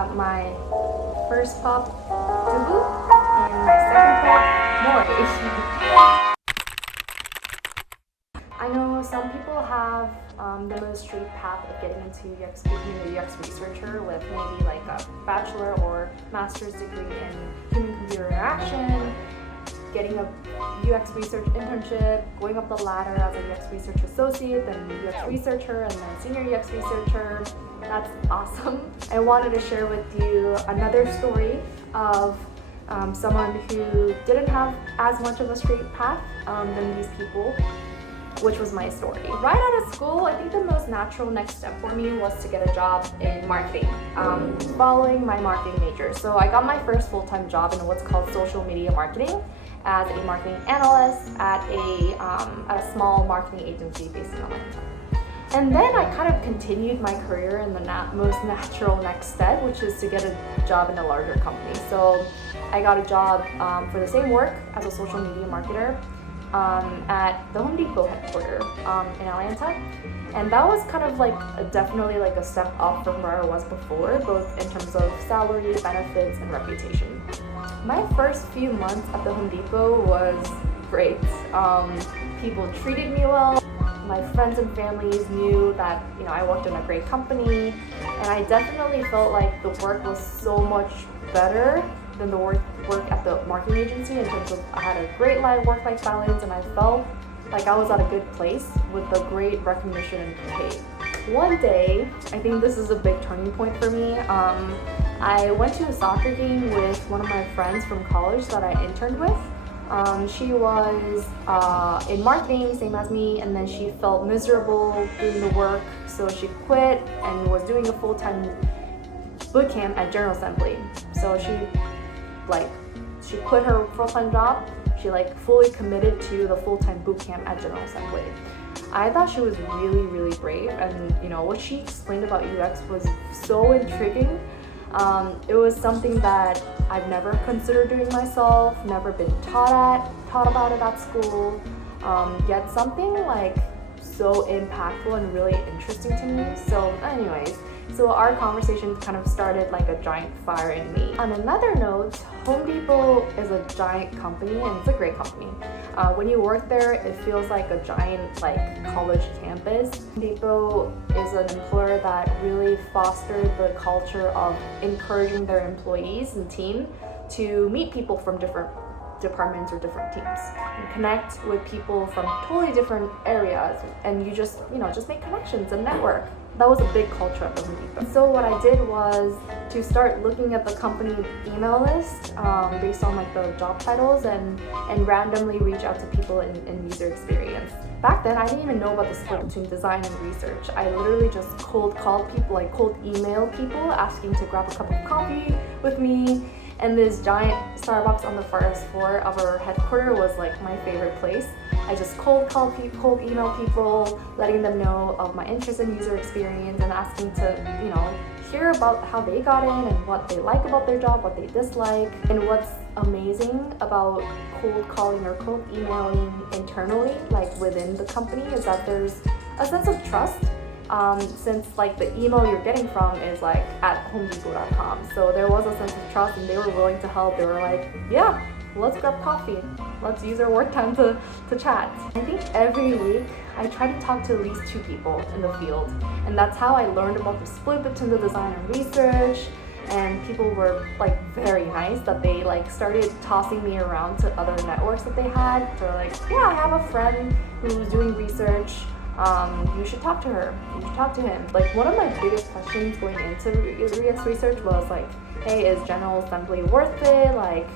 got my first pop debut and my second pop mortgage. I know some people have the most straight path of getting into becoming a UX researcher with maybe like a bachelor or master's degree in human-computer interaction, getting a UX research internship, going up the ladder as a UX research associate, then UX researcher, and then senior UX researcher. That's awesome. I wanted to share with you another story of someone who didn't have as much of a straight path than these people, which was my story. Right out of school, I think the most natural next step for me was to get a job in marketing, following my marketing major. So I got my first full-time job in what's called social media marketing as a marketing analyst at a small marketing agency based in Atlanta. And then I kind of continued my career in the most natural next step, which is to get a job in a larger company. So I got a job for the same work as a social media marketer at the Home Depot headquarters in Atlanta. And that was kind of like definitely like a step up from where I was before, both in terms of salary, benefits, and reputation. My first few months at the Home Depot was great. People treated me well. My friends and families knew that I worked in a great company, and I definitely felt like the work was so much better than the work at the marketing agency in terms of I had a great work-life balance, and I felt like I was at a good place with a great recognition and pay. One day, I think this is a big turning point for me. I went to a soccer game with one of my friends from college that I interned with. She was in marketing, same as me, and then she felt miserable doing the work, so she quit and was doing a full-time boot camp at General Assembly. So she quit her full-time job. She fully committed to the full-time boot camp at General Assembly. I thought she was really, really brave, and what she explained about UX was so intriguing. It was something that I've never considered doing myself, never been taught about it at school, yet something so impactful and really interesting to me. So anyways, our conversation kind of started like a giant fire in me. On another note, Home Depot is a giant company, and it's a great company. When you work there, it feels like a giant college campus. Home Depot is an employer that really fostered the culture of encouraging their employees and team to meet people from different departments or different teams and connect with people from totally different areas, and you just make connections and network. That was a big culture at the Home Depot. So what I did was to start looking at the company email list based on the job titles and randomly reach out to people in user experience. Back then, I didn't even know about the split between design and research. I literally just cold called people, cold email people asking to grab a cup of coffee with me. And this giant Starbucks on the first floor of our headquarters was my favorite place. I just cold email people, letting them know of my interest in user experience and asking to, hear about how they got in and what they like about their job, what they dislike. And what's amazing about cold calling or cold emailing internally, within the company, is that there's a sense of trust. Since the email you're getting from is at homedepot.com. So there was a sense of trust, and they were willing to help. They were yeah, let's grab coffee. Let's use our work time to chat. I think every week I try to talk to at least 2 people in the field. And that's how I learned about the split between the design and research. And people were very nice that they started tossing me around to other networks that they had. They're yeah, I have a friend who's doing research. You should talk to her, you should talk to him. One of my biggest questions going into UX research was hey, is General Assembly worth it?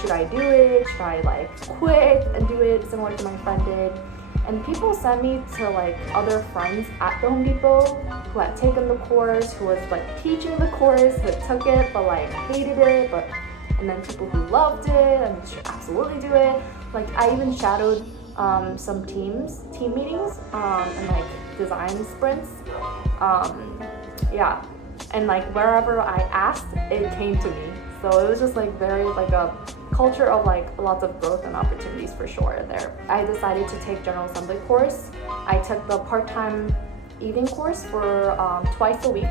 Should I do it? Should I quit and do it similar to my friend did? And people sent me to other friends at the Home Depot who had taken the course, who was teaching the course, who took it but hated it, and then people who loved it and should absolutely do it. I even shadowed some team meetings and design sprints. Yeah, and wherever I asked, it came to me. So it was just very a culture of lots of growth and opportunities for sure there. I decided to take General Assembly course. I took the part-time evening course for twice a week.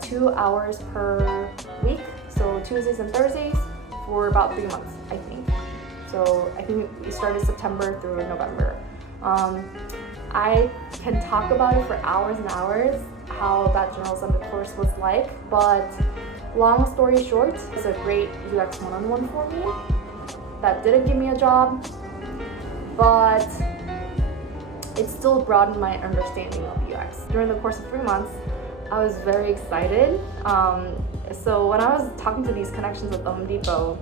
2 hours per week, so Tuesdays and Thursdays for about 3 months, I think. So I think we started September through November. I can talk about it for hours and hours, how that General Assembly course was like, but long story short, it's a great UX one-on-one for me that didn't give me a job, but it still broadened my understanding of UX. During the course of 3 months, I was very excited. So when I was talking to these connections at the Home Depot,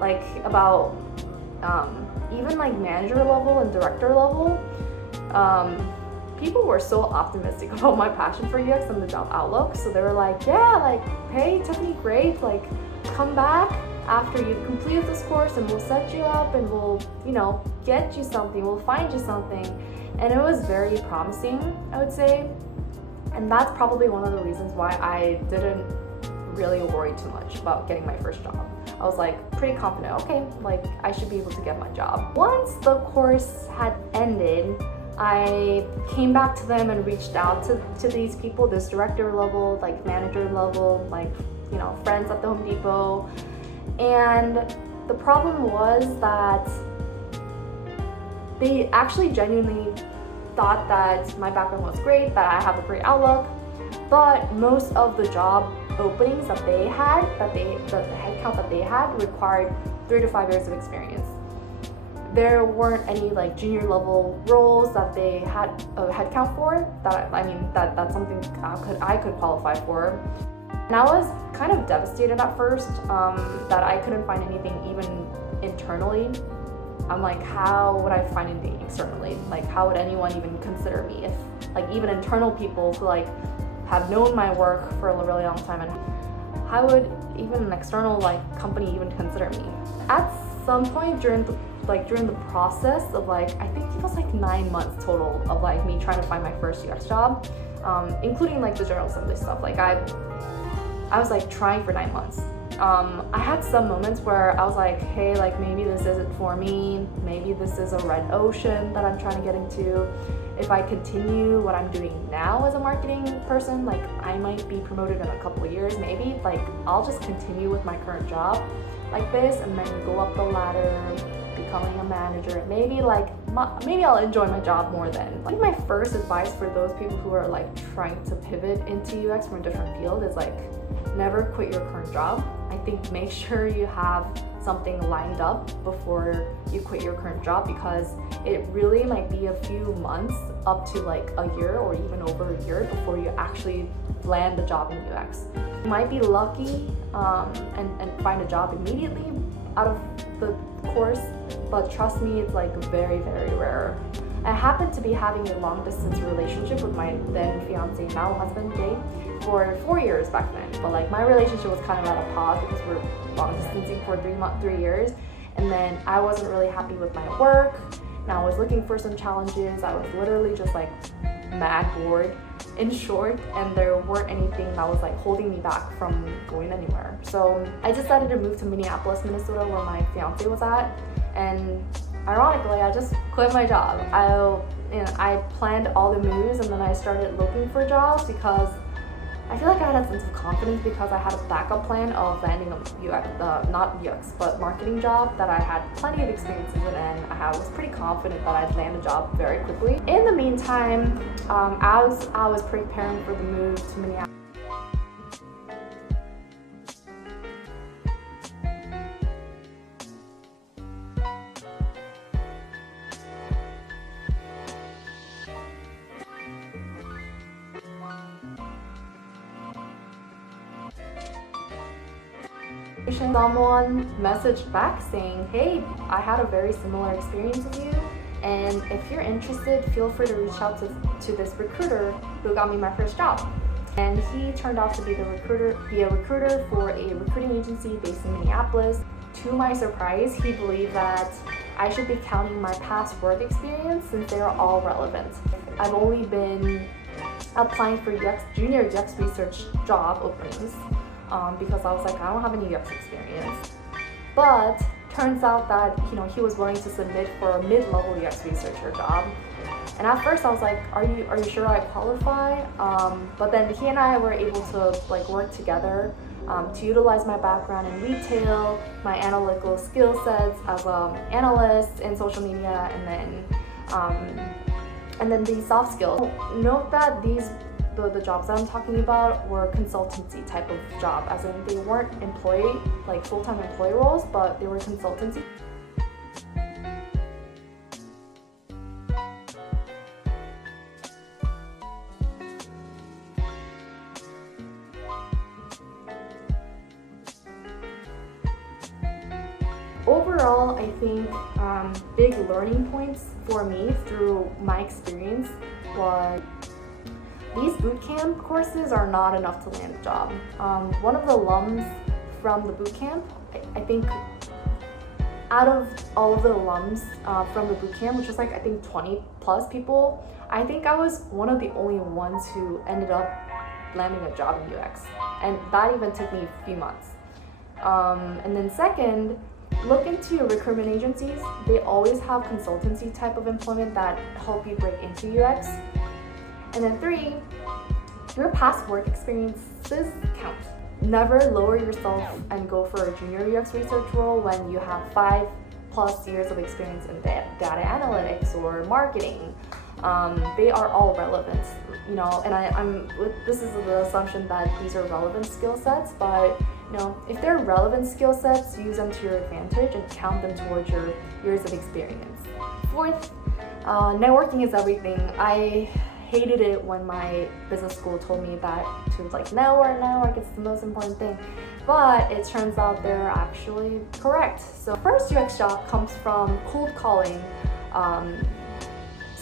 like about even like manager level and director level, people were so optimistic about my passion for UX and the job outlook. So they were like, yeah, like, hey, Tiffany, great, like, come back after you've completed this course and we'll set you up and we'll, get you something, we'll find you something. And it was very promising, I would say. And that's probably one of the reasons why I didn't really worry too much about getting my first job. I was like pretty confident, okay, like I should be able to get my job. Once the course had ended, I came back to them and reached out to these people, this director level, like manager level, like, friends at the Home Depot. And the problem was that they actually genuinely thought that my background was great, that I have a great outlook, but most of the job openings that they had, the headcount that they had required 3 to 5 years of experience. There weren't any like junior level roles that they had a headcount for. That's something I could qualify for. And I was kind of devastated at first that I couldn't find anything even internally. I'm like, how would I find anything externally? Like, how would anyone even consider me if, like, even internal people who like have known my work for a really long time, and how would even an external like company even consider me? At some point during the process of like, I think it was like 9 months total of like me trying to find my first UX job, including like the General Assembly stuff. Like I was like trying for 9 months. I had some moments where I was like, hey, like maybe this isn't for me. Maybe this is a red ocean that I'm trying to get into. If I continue what I'm doing now as a marketing person, like I might be promoted in a couple of years, maybe. Like I'll just continue with my current job like this and then go up the ladder, becoming a manager. Maybe I'll enjoy my job more then. I think my first advice for those people who are like trying to pivot into UX from a different field is like, never quit your current job. I think make sure you have something lined up before you quit your current job, because it really might be a few months up to like a year or even over a year before you actually land a job in UX. You might be lucky and find a job immediately out of the course, but trust me, it's like very, very rare. I happened to be having a long distance relationship with my then fiance, now husband, Jay, for 4 years back then. But like my relationship was kind of at a pause because we're long distancing for 3 years. And then I wasn't really happy with my work. And I was looking for some challenges. I was literally just like mad bored, in short, and there weren't anything that was like holding me back from going anywhere. So I decided to move to Minneapolis, Minnesota, where my fiance was at. And ironically, I just quit my job. I planned all the moves, and then I started looking for jobs because I feel like I had a sense of confidence because I had a backup plan of landing a not UX, but marketing job that I had plenty of experiences in, and I was pretty confident that I'd land a job very quickly. In the meantime, as I was preparing for the move to Minneapolis, someone messaged back saying, hey, I had a very similar experience with you, and if you're interested, feel free to reach out to this recruiter who got me my first job. And he turned out to be a recruiter for a recruiting agency based in Minneapolis. To my surprise, he believed that I should be counting my past work experience since they are all relevant. I've only been applying for junior UX research job openings because I was like, I don't have any UX experience. But turns out that he was willing to submit for a mid-level UX researcher job. And at first I was like, are you sure I qualify? But then he and I were able to like work together to utilize my background in retail, my analytical skill sets as an analyst in social media, and then the soft skills. Note that the jobs that I'm talking about were consultancy type of job, as in they weren't employee, like full-time employee roles, but they were consultancy. Overall, I think big learning points for me through my experience was these bootcamp courses are not enough to land a job. One of the alums from the bootcamp, I think out of all of the alums from the bootcamp, which was like I think 20 plus people, I think I was one of the only ones who ended up landing a job in UX, and that even took me a few months. And then second, look into your recruitment agencies. They always have consultancy type of employment that help you break into UX. And then three, your past work experiences count. Never lower yourself and go for a junior UX research role when you have 5+ years of experience in data analytics or marketing. They are all relevant, you know, and this is the assumption that these are relevant skill sets, but you know, if they're relevant skill sets, use them to your advantage and count them towards your years of experience. Fourth, networking is everything. I hated it when my business school told me that she was like, network is the most important thing. But it turns out they're actually correct. So first UX job comes from cold calling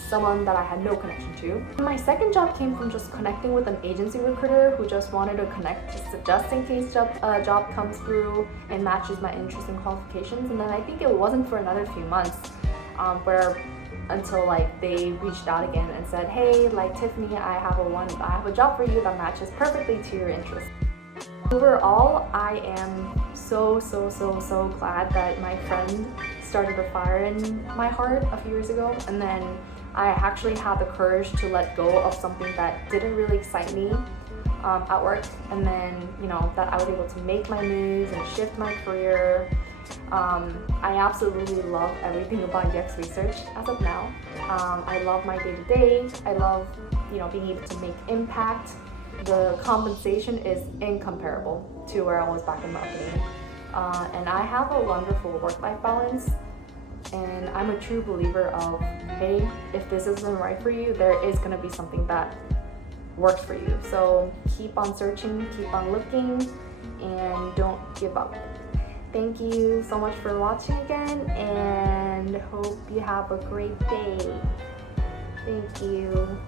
someone that I had no connection to. My second job came from just connecting with an agency recruiter who just wanted to connect just in case a job comes through and matches my interests and qualifications. And then I think it wasn't for another few months until like they reached out again and said, hey, like Tiffany, I have a job for you that matches perfectly to your interests. Overall, I am so glad that my friend started a fire in my heart a few years ago, and then I actually had the courage to let go of something that didn't really excite me at work, and then you know that I was able to make my moves and shift my career. I absolutely love everything about UX research as of now. I love my day-to-day. I love being able to make impact. The compensation is incomparable to where I was back in marketing. And I have a wonderful work-life balance. And I'm a true believer of, hey, if this isn't right for you, there is going to be something that works for you. So keep on searching, keep on looking, and don't give up. Thank you so much for watching again, and hope you have a great day. Thank you.